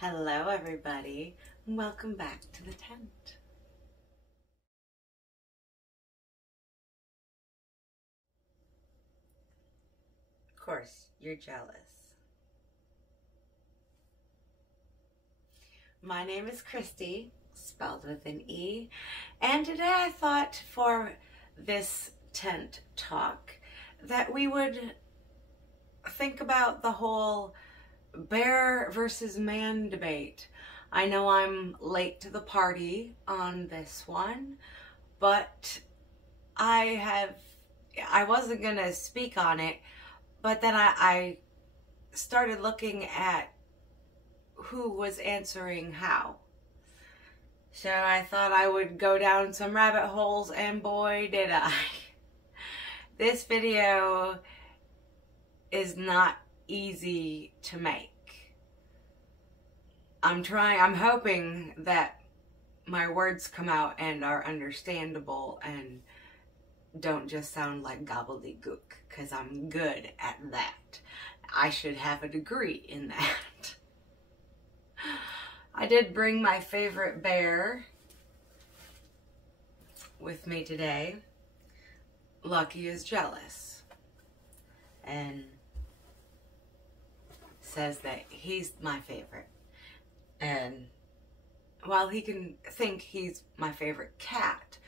Hello everybody, welcome back to the tent. Of course, you're jealous. My name is Christy, spelled with an E, and today I thought for this tent talk that we would think about the whole bear versus man debate. I know I'm late to the party on this one, but I wasn't gonna speak on it, but then I started looking at who was answering how. So I thought I would go down some rabbit holes, and boy did I. This video is not easy to make. I'm hoping that my words come out and are understandable and don't just sound like gobbledygook, because I'm good at that. I should have a degree in that. I did bring my favorite bear with me today. Lucky is jealous and says that he's my favorite. And while he can think he's my favorite cat,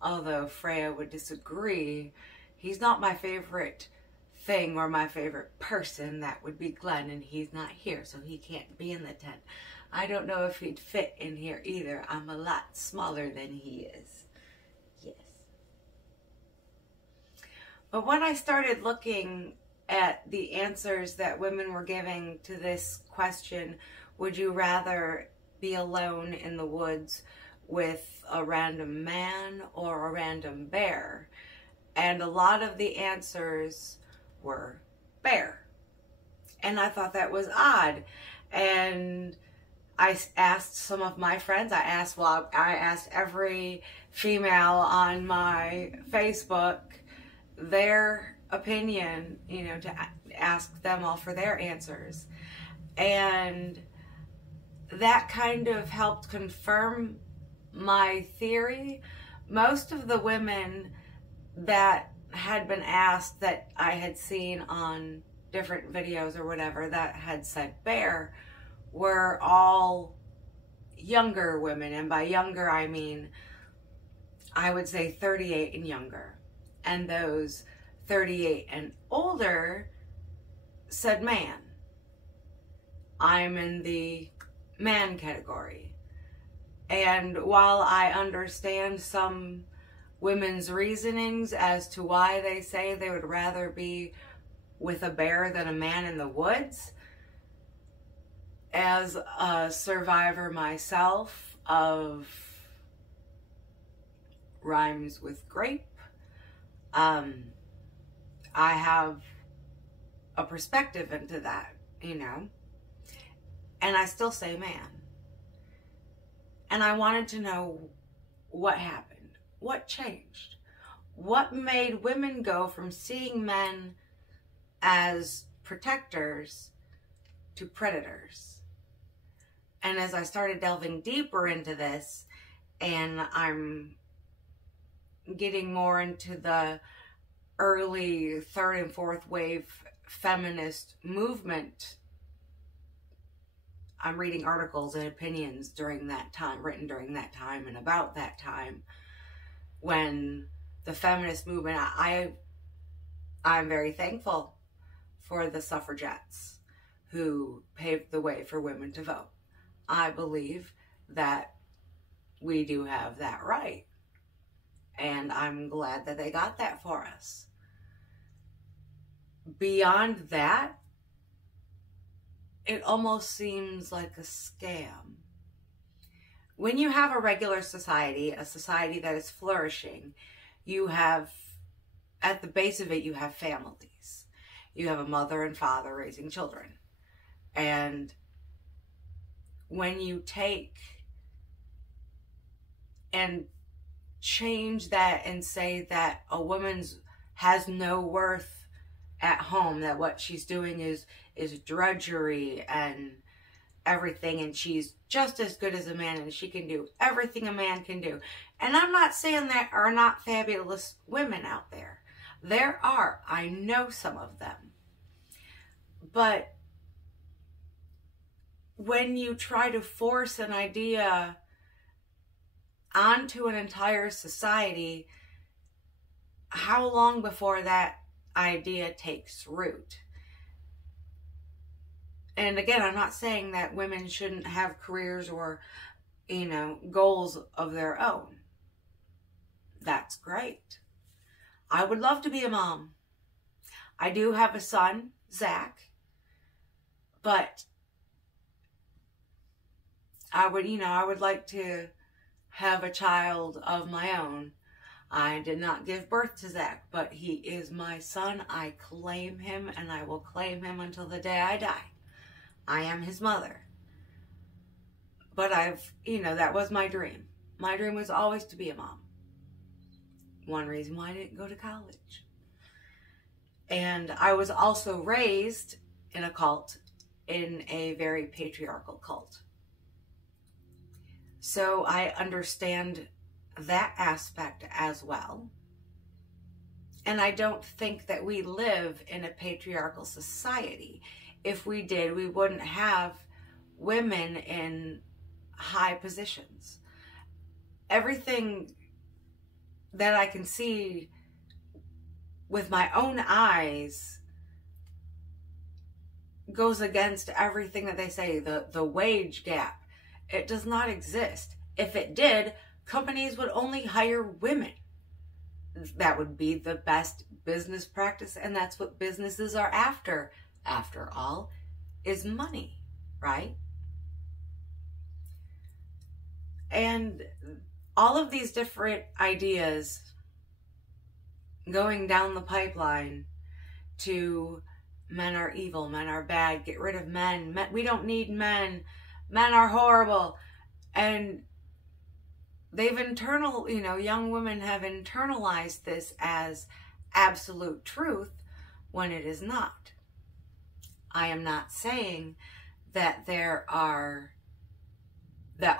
although Freya would disagree, he's not my favorite thing or my favorite person. That would be Glenn, and he's not here, so he can't be in the tent. I don't know if he'd fit in here either. I'm a lot smaller than he is. Yes. But when I started looking at the answers that women were giving to this question, would you rather be alone in the woods with a random man or a random bear? And a lot of the answers were bear. And I thought that was odd. And I asked some of my friends, I asked every female on my Facebook their opinion, to ask them all for their answers. And that kind of helped confirm my theory. Most of the women that had been asked that I had seen on different videos or whatever that had said bear were all younger women. And by younger, I mean, I would say 38 and younger. And those 38 and older said man. I'm in the man category. And while I understand some women's reasonings as to why they say they would rather be with a bear than a man in the woods, as a survivor myself of rhymes with grape, I have a perspective into that, and I still say man. And I wanted to know what happened, what changed, what made women go from seeing men as protectors to predators. And as I started delving deeper into this, and I'm getting more into the early third and fourth wave feminist movement, I'm reading articles and opinions during that time, written during that time and about that time, when the feminist movement, I'm very thankful for the suffragettes who paved the way for women to vote. I believe that we do have that right, and I'm glad that they got that for us. Beyond that, it almost seems like a scam. When you have a regular society, a society that is flourishing, you have, at the base of it, you have families. You have a mother and father raising children. And when you take and change that and say that a woman has no worth at home, that what she's doing is drudgery and everything and she's just as good as a man and she can do everything a man can do. And I'm not saying there are not fabulous women out there. There are. I know some of them. But when you try to force an idea onto an entire society, how long before that idea takes root? And again, I'm not saying that women shouldn't have careers or, goals of their own. That's great. I would love to be a mom. I do have a son, Zach, but I would like to have a child of my own. I did not give birth to Zach, but he is my son. I claim him, and I will claim him until the day I die. I am his mother. But that was my dream. My dream was always to be a mom. One reason why I didn't go to college. And I was also raised in a cult, in a very patriarchal cult. So I understand that aspect as well. And I don't think that we live in a patriarchal society. If we did, we wouldn't have women in high positions. Everything that I can see with my own eyes goes against everything that they say, the wage gap. It does not exist. If it did, companies would only hire women. That would be the best business practice, and that's what businesses are after. After all, is money, right? And all of these different ideas going down the pipeline to men are evil, men are bad, get rid of men, we don't need men, men are horrible. And they've young women have internalized this as absolute truth when it is not. I am not saying that that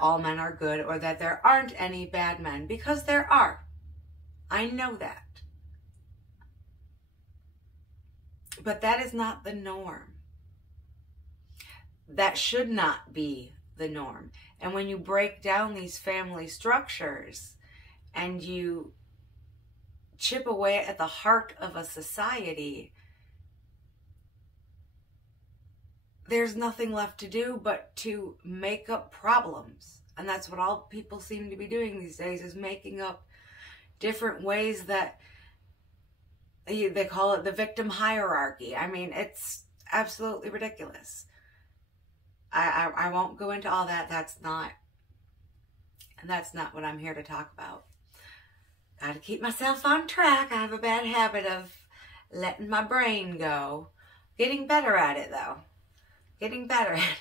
all men are good or that there aren't any bad men, because there are. I know that. But that is not the norm. That should not be the norm. And when you break down these family structures and you chip away at the heart of a society, there's nothing left to do but to make up problems. And that's what all people seem to be doing these days, is making up different ways that they call it the victim hierarchy. I mean, it's absolutely ridiculous. I won't go into all that. That's not what I'm here to talk about. Got to keep myself on track. I have a bad habit of letting my brain go. Getting better at it, though. Getting better at it.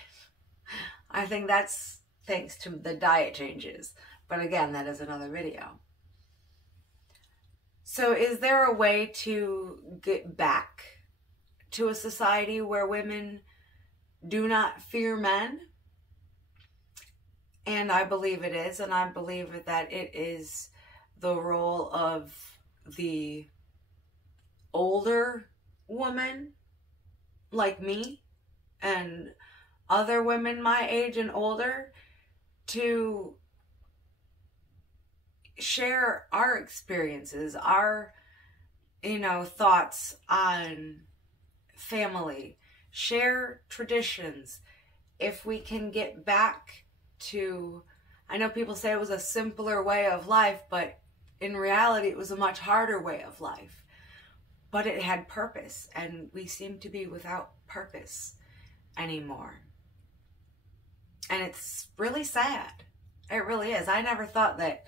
I think that's thanks to the diet changes. But again, that is another video. So is there a way to get back to a society where women do not fear men? And I believe it is. And I believe that it is the role of the older woman like me and other women my age and older to share our experiences, our, thoughts on family, share traditions. If we can get back to, I know people say it was a simpler way of life, but in reality it was a much harder way of life. But it had purpose, and we seem to be without purpose anymore. And it's really sad. It really is. I never thought that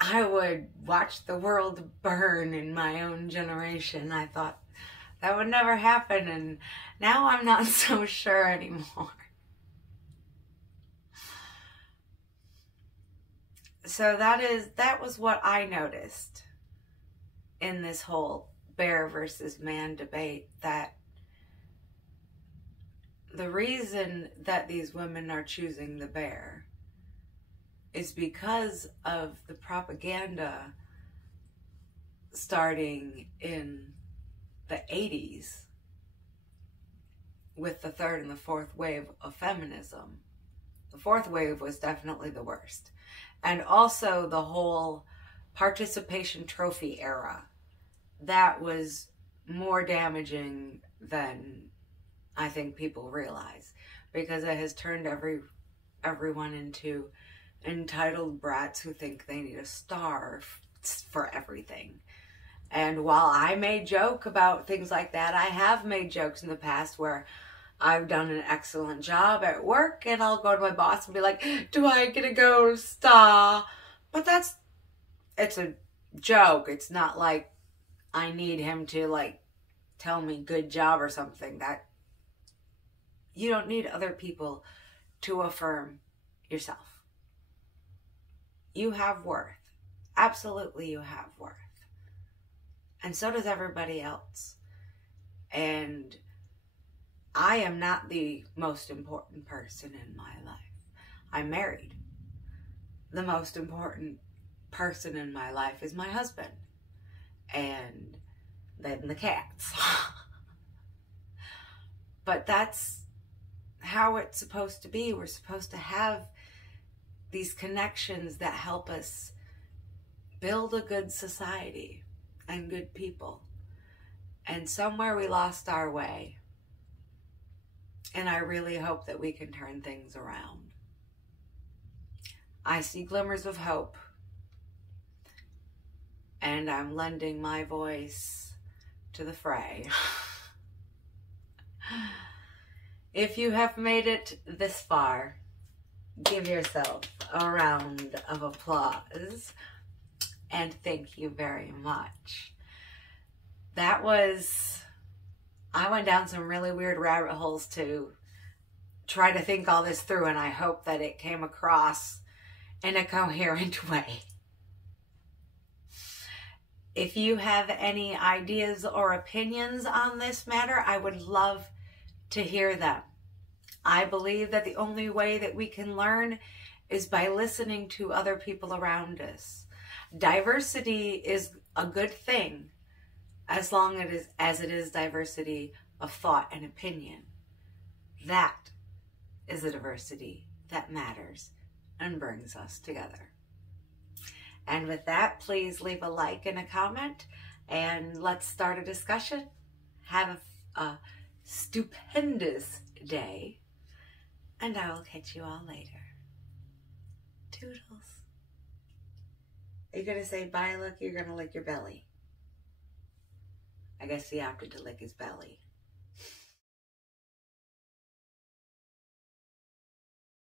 I would watch the world burn in my own generation. I thought that would never happen, and now I'm not so sure anymore. So that was what I noticed in this whole bear versus man debate, that the reason that these women are choosing the bear is because of the propaganda starting in the 80s with the third and the fourth wave of feminism. The fourth wave was definitely the worst. And also the whole participation trophy era. That was more damaging than I think people realize, because it has turned everyone into entitled brats who think they need a star for everything. And while I may joke about things like that, I have made jokes in the past where I've done an excellent job at work and I'll go to my boss and be like, do I get a gold star? But it's a joke. It's not like I need him to like tell me good job or something. That you don't need other people to affirm yourself. You have worth. Absolutely you have worth. And so does everybody else. And I am not the most important person in my life. I'm married. The most important person in my life is my husband. And then the cats. But that's how it's supposed to be. We're supposed to have these connections that help us build a good society and good people. And somewhere we lost our way. And I really hope that we can turn things around. I see glimmers of hope. And I'm lending my voice to the fray. If you have made it this far, give yourself a round of applause. And thank you very much. I went down some really weird rabbit holes to try to think all this through, and I hope that it came across in a coherent way. If you have any ideas or opinions on this matter, I would love to hear them. I believe that the only way that we can learn is by listening to other people around us. Diversity is a good thing as long as it is diversity of thought and opinion. That is a diversity that matters and brings us together. And with that, please leave a like and a comment, and let's start a discussion. Have a stupendous day, and I will catch you all later. Toodles. Are you going to say bye, look? You're going to lick your belly. I guess he opted to lick his belly.